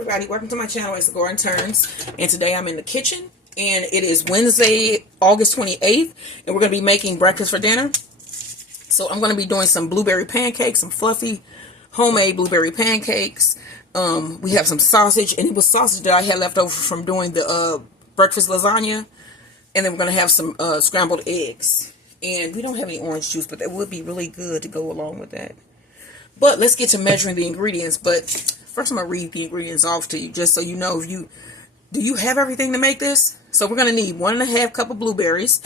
everybody, welcome to my channel. It's the Garden Turns, and today I'm in the kitchen, and it is Wednesday, August 28th, and we're going to be making breakfast for dinner. So I'm going to be doing some blueberry pancakes, some fluffy homemade blueberry pancakes. We have some sausage, and it was sausage that I had left over from doing the breakfast lasagna, and then we're going to have some scrambled eggs. And we don't have any orange juice, but that would be really good to go along with that. But let's get to measuring the ingredients. But first I'm going to read the ingredients off to you just so you know do you have everything to make this? So we're going to need 1.5 cup of blueberries.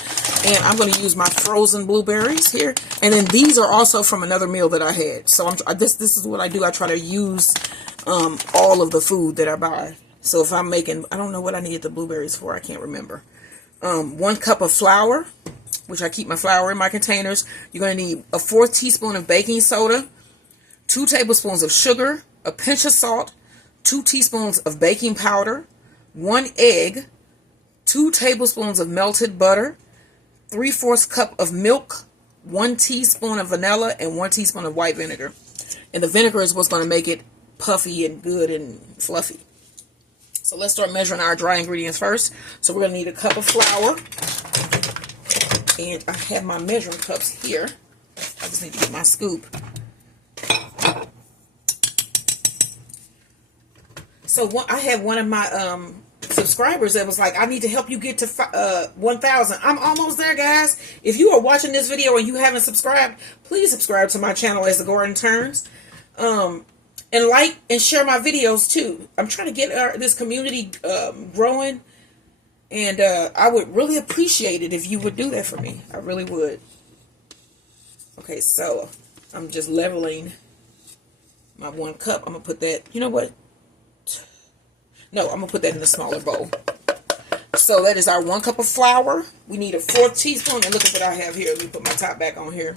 And I'm going to use my frozen blueberries here. And then these are also from another meal that I had. So this is what I do. I try to use all of the food that I buy. So if I'm making, I don't know what I needed the blueberries for. I can't remember. 1 cup of flour, which I keep my flour in my containers. You're going to need a 4th teaspoon of baking soda, 2 tablespoons of sugar, a pinch of salt, 2 teaspoons of baking powder, 1 egg, 2 tablespoons of melted butter, 3/4 cup of milk, 1 teaspoon of vanilla, and 1 teaspoon of white vinegar. And the vinegar is what's going to make it puffy and good and fluffy. So let's start measuring our dry ingredients first. So we're going to need a cup of flour. And I have my measuring cups here. I just need to get my scoop. So I have one of my subscribers that was like, I need to help you get to 1,000. I'm almost there, guys. If you are watching this video and you haven't subscribed, please subscribe to my channel as the Garden Turns. And like and share my videos too. I'm trying to get this community growing. And I would really appreciate it if you would do that for me. I really would. Okay, so I'm just leveling my 1 cup. I'm going to put that, you know what? No, I'm going to put that in a smaller bowl. So that is our 1 cup of flour. We need a 4th teaspoon. And look at what I have here. Let me put my top back on here.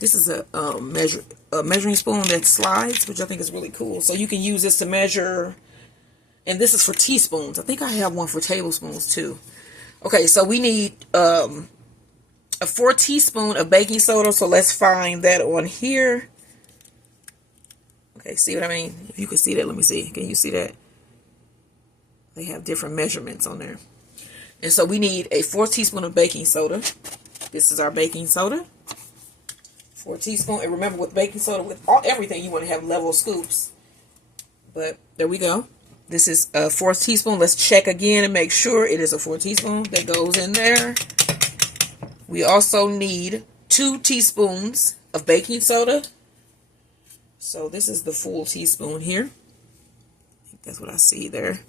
This is a measuring spoon that slides, which I think is really cool. So you can use this to measure. And this is for teaspoons. I think I have one for tablespoons too. Okay, so we need a 4 teaspoon of baking soda. So let's find that on here. Okay, see what I mean? If you can see that, let me see. Can you see that? They have different measurements on there. And so we need a 4 teaspoon of baking soda. This is our baking soda. 4 teaspoons. And remember, with baking soda, with everything, you want to have level scoops. But there we go. This is a 4th teaspoon. Let's check again and make sure it is a 4 teaspoon that goes in there. We also need 2 teaspoons of baking soda. So this is the full teaspoon here. I think that's what I see there.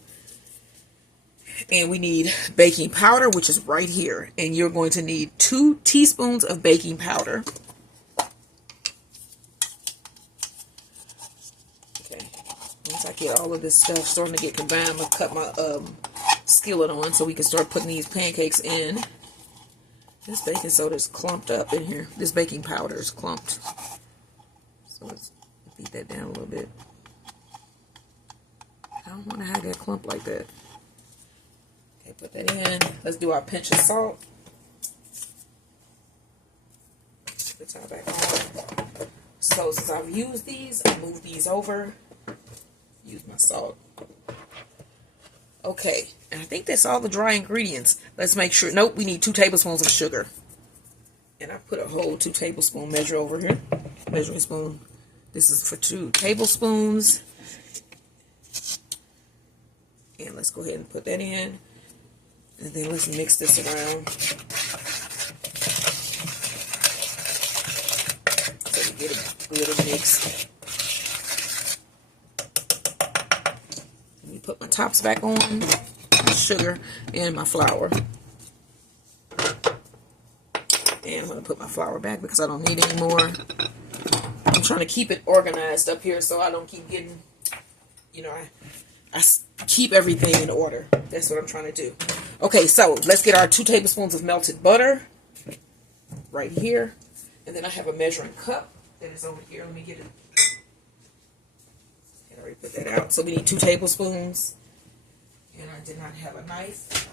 And we need baking powder, which is right here. And you're going to need 2 teaspoons of baking powder. Once I get all of this stuff starting to get combined, I'm going to cut my skillet on so we can start putting these pancakes in. This baking soda is clumped up in here. This baking powder is clumped. So let's beat that down a little bit. I don't want to have that clump like that. Okay, put that in. Let's do our pinch of salt. Put the top back on. So since I've used these, I move these over. Use my salt. Okay, and I think that's all the dry ingredients. Let's make sure. Nope, we need 2 tablespoons of sugar. And I put a whole 2 tablespoon measure over here. Measuring spoon. This is for 2 tablespoons. And let's go ahead and put that in. And then let's mix this around. So we get a good mix. Put my tops back on, my sugar, and my flour. And I'm going to put my flour back because I don't need any more. I'm trying to keep it organized up here so I don't keep getting, you know, I keep everything in order. That's what I'm trying to do. Okay, so let's get our 2 tablespoons of melted butter right here. And then I have a measuring cup that is over here. Let me get it. I already put that out. So we need 2 tablespoons. And I did not have a knife.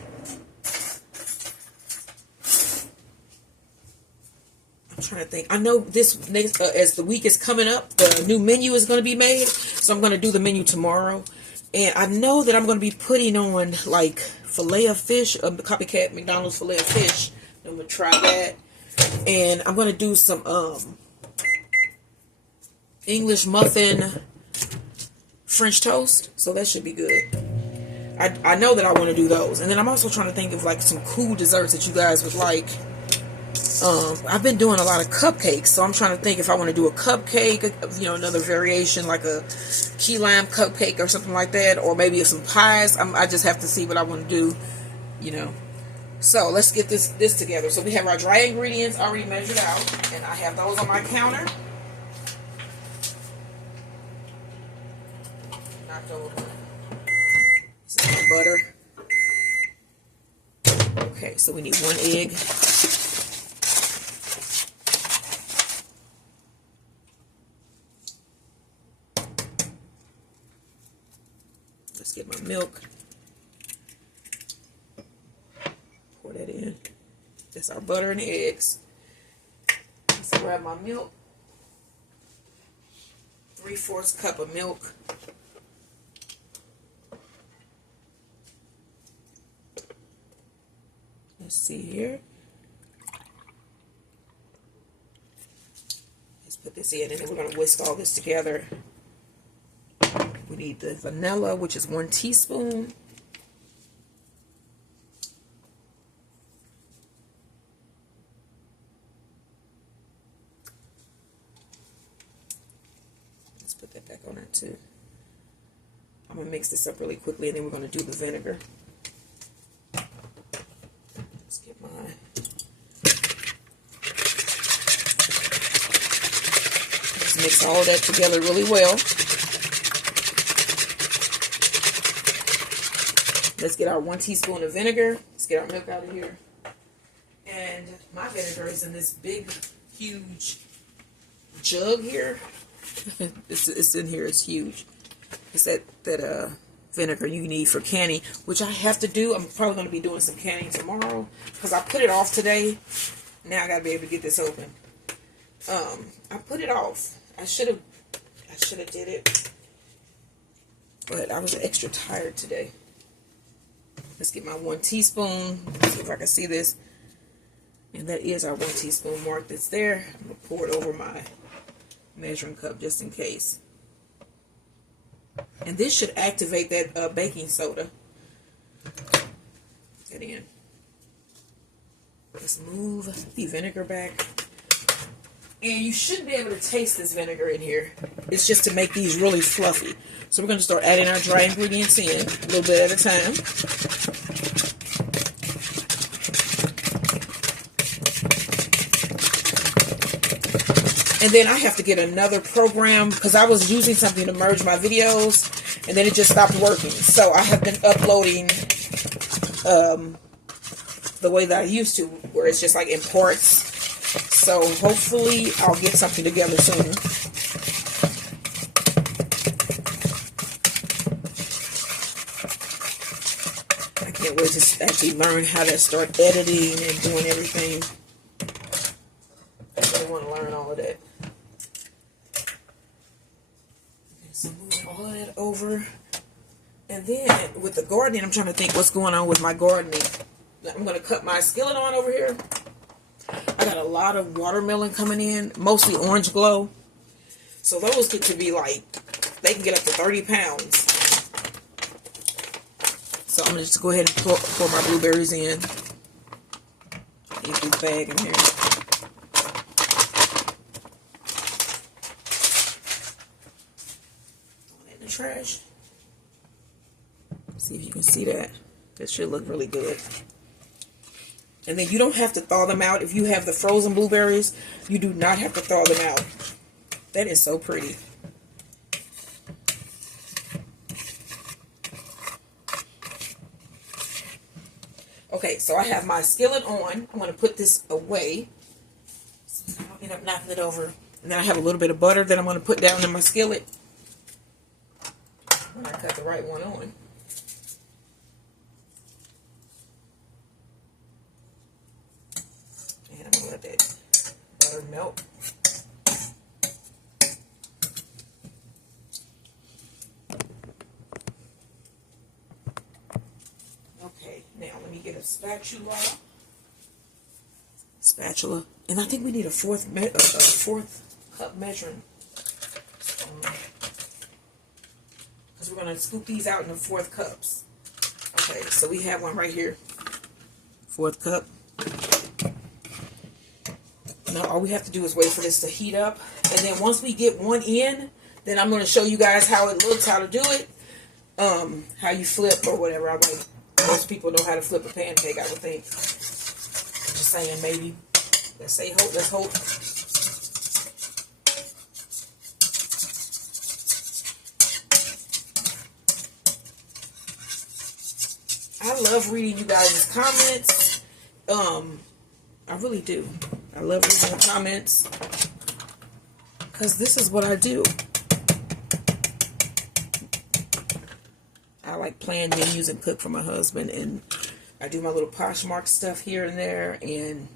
I'm trying to think. I know this next, as the week is coming up, the new menu is going to be made. So I'm going to do the menu tomorrow. And I know that I'm going to be putting on like filet of fish, copycat McDonald's filet of fish. I'm going to try that. And I'm going to do some English muffin French toast. So that should be good. I know that I want to do those. And then I'm also trying to think of like some cool desserts that you guys would like. I've been doing a lot of cupcakes, so I'm trying to think if I want to do a cupcake, you know, another variation like a key lime cupcake or something like that, or maybe some pies. I just have to see what I want to do, you know. So let's get this together. So we have our dry ingredients already measured out, and I have those on my counter. Knocked over. This is my butter. Okay, so we need 1 egg. Let's get my milk. Pour that in. That's our butter and eggs. Let's grab my milk. 3/4 cup of milk. Let's see here. Let's put this in, and then we're going to whisk all this together. We need the vanilla, which is 1 teaspoon. Let's put that back on there too. I'm going to mix this up really quickly, and then we're going to do the vinegar. Let's get my... Let's mix all of that together really well. Let's get our 1 teaspoon of vinegar. Let's get our milk out of here. And my vinegar is in this big, huge jug here. It's in here. It's huge. It's that vinegar you need for canning, which I have to do. I'm probably going to be doing some canning tomorrow because I put it off today. Now I got to be able to get this open. I put it off. I should have did it, but I was extra tired today. Let's get my 1 teaspoon. Let's see if I can see this. And that is our 1 teaspoon mark that's there. I'm going to pour it over my measuring cup just in case. And this should activate that baking soda. Get in. Let's move the vinegar back. And you should be able to taste this vinegar in here. It's just to make these really fluffy. So we're going to start adding our dry ingredients in a little bit at a time. And then I have to get another program because I was using something to merge my videos and then it just stopped working. So I have been uploading the way that I used to, where it's just like in parts. So hopefully I'll get something together soon. I can't wait to actually learn how to start editing and doing everything. I really want to learn all of that. So move all of that over. And then with the gardening, I'm trying to think what's going on with my gardening. I'm going to cut my skillet on over here. I got a lot of watermelon coming in, mostly orange glow. So those get to be like, they can get up to 30 pounds. So I'm going to just go ahead and pour my blueberries in. Empty bag in here. Throw that in the trash. See if you can see that. That should look really good. And then you don't have to thaw them out. If you have the frozen blueberries, you do not have to thaw them out. That is so pretty. Okay, so I have my skillet on. I'm going to put this away so I don't end up knocking it over. And then I have a little bit of butter that I'm going to put down in my skillet when I cut the right one on. And I'm going to let that butter melt. spatula, and I think we need a fourth cup measuring, because we're gonna scoop these out in the 4th cups. Okay, so we have one right here, 4th cup. Now all we have to do is wait for this to heat up, and then once we get one in, then I'm going to show you guys how it looks, how to do it, how you flip or whatever. I like, most people know how to flip a pancake, I would think. Just saying, maybe. Let's hope. I love reading you guys' comments. I really do. I love reading the comments, because this is what I do. I like plan menus and cook for my husband, and I do my little Poshmark stuff here and there, and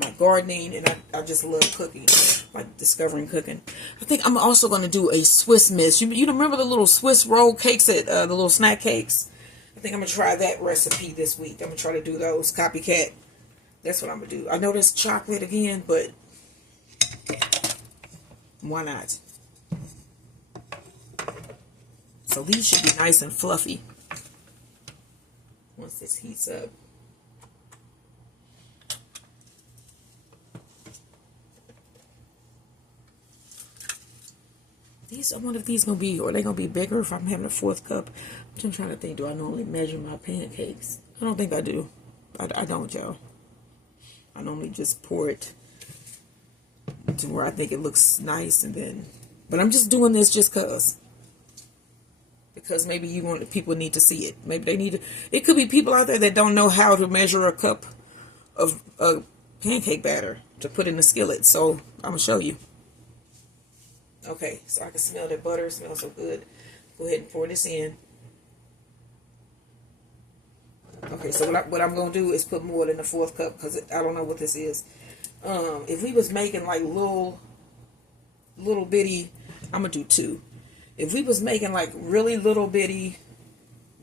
my gardening, and I just love cooking, like discovering cooking. I think I'm also going to do a Swiss Miss. You remember the little Swiss roll cakes, at the little snack cakes? I think I'm going to try that recipe this week. I'm going to try to do those, copycat. That's what I'm going to do. I know there's chocolate again, but why not? So these should be nice and fluffy once this heats up. I wonder if these gonna be, or they gonna be bigger if I'm having a 4th cup. I'm trying to think, do I normally measure my pancakes? I don't think I do. I don't, y'all. I normally just pour it to where I think it looks nice, and then, but I'm just doing this just because maybe people need to see it. Maybe they need to, it could be people out there that don't know how to measure a cup of pancake batter to put in the skillet. So I'm gonna show you. Okay, so I can smell that butter. It smells so good. Go ahead and pour this in. Okay, so what I'm going to do is put more than the 4th cup, because I don't know what this is. If we was making like little bitty, I'm going to do 2. If we was making like really little bitty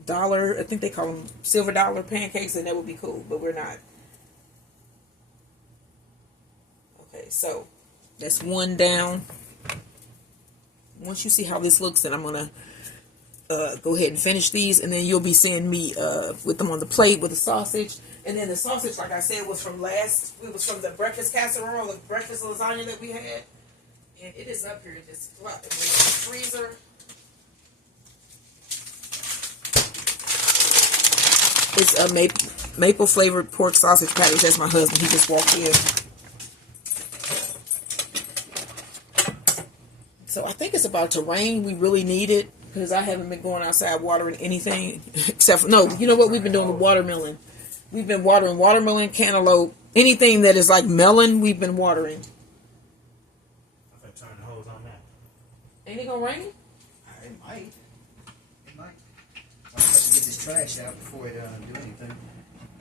dollar, I think they call them silver dollar pancakes, then that would be cool, but we're not. Okay, so that's 1 down. Once you see how this looks, then I'm going to go ahead and finish these, and then you'll be seeing me with them on the plate with the sausage. And then the sausage, like I said, was from the breakfast casserole, the breakfast lasagna that we had. And it is up here, just flopped in the freezer. It's a maple flavored pork sausage patties. That's my husband. He just walked in. So I think it's about to rain. We really need it, because I haven't been going outside watering anything except for, no, you know what we've been doing with watermelon. We've been watering watermelon, cantaloupe, anything that is like melon, we've been watering. I could turn the hose on that. Ain't it gonna rain? It might. I have to get this trash out before it do anything.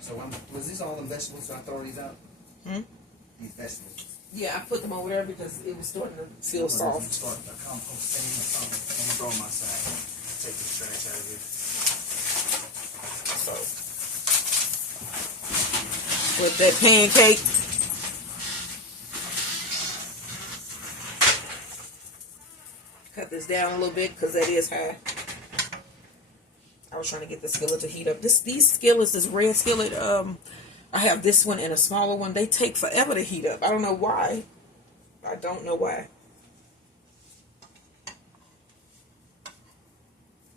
So was these all the vegetables? So I throw these out? These vegetables. Yeah, I put them over there because it was starting to feel soft. Start a compost thing or something. I'm gonna throw them outside. Take this trash out of here. So with that pancake. Cut this down a little bit because that is high. I was trying to get the skillet to heat up. These skillets, this red skillet, I have this one and a smaller one. They take forever to heat up. I don't know why. I don't know why.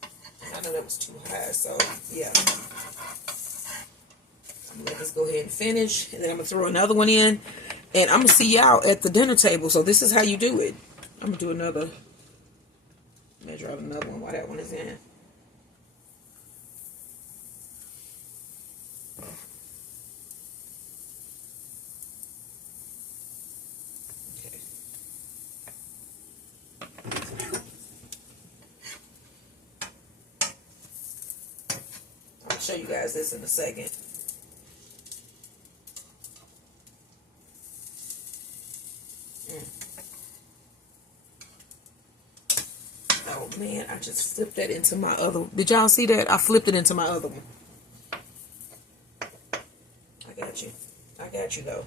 I know that was too high, so yeah. I'm going to let this go ahead and finish. And then I'm going to throw another one in. And I'm going to see y'all at the dinner table. So this is how you do it. I'm going to do another. Measure out another one while that one is in. Show you guys this in a second. Oh man, I just flipped that into my other. Did y'all see that? I flipped it into my other one. got you. I got you, though.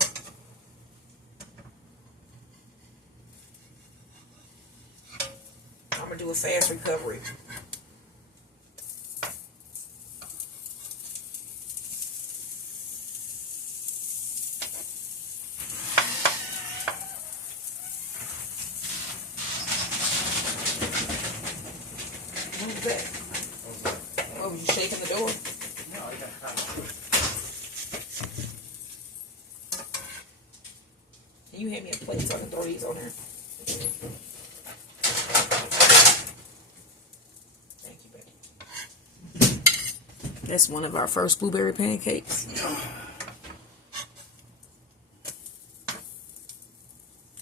I'm going to do a fast recovery. What was that? Oh, was you shaking the door? No, I got hot. Can you hand me a plate so I can throw these on there? Thank you, baby. That's one of our first blueberry pancakes.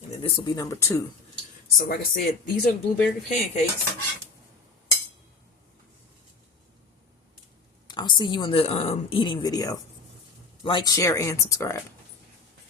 And then this will be number 2. So like I said, these are the blueberry pancakes. I'll see you in the eating video. Like, share, and subscribe.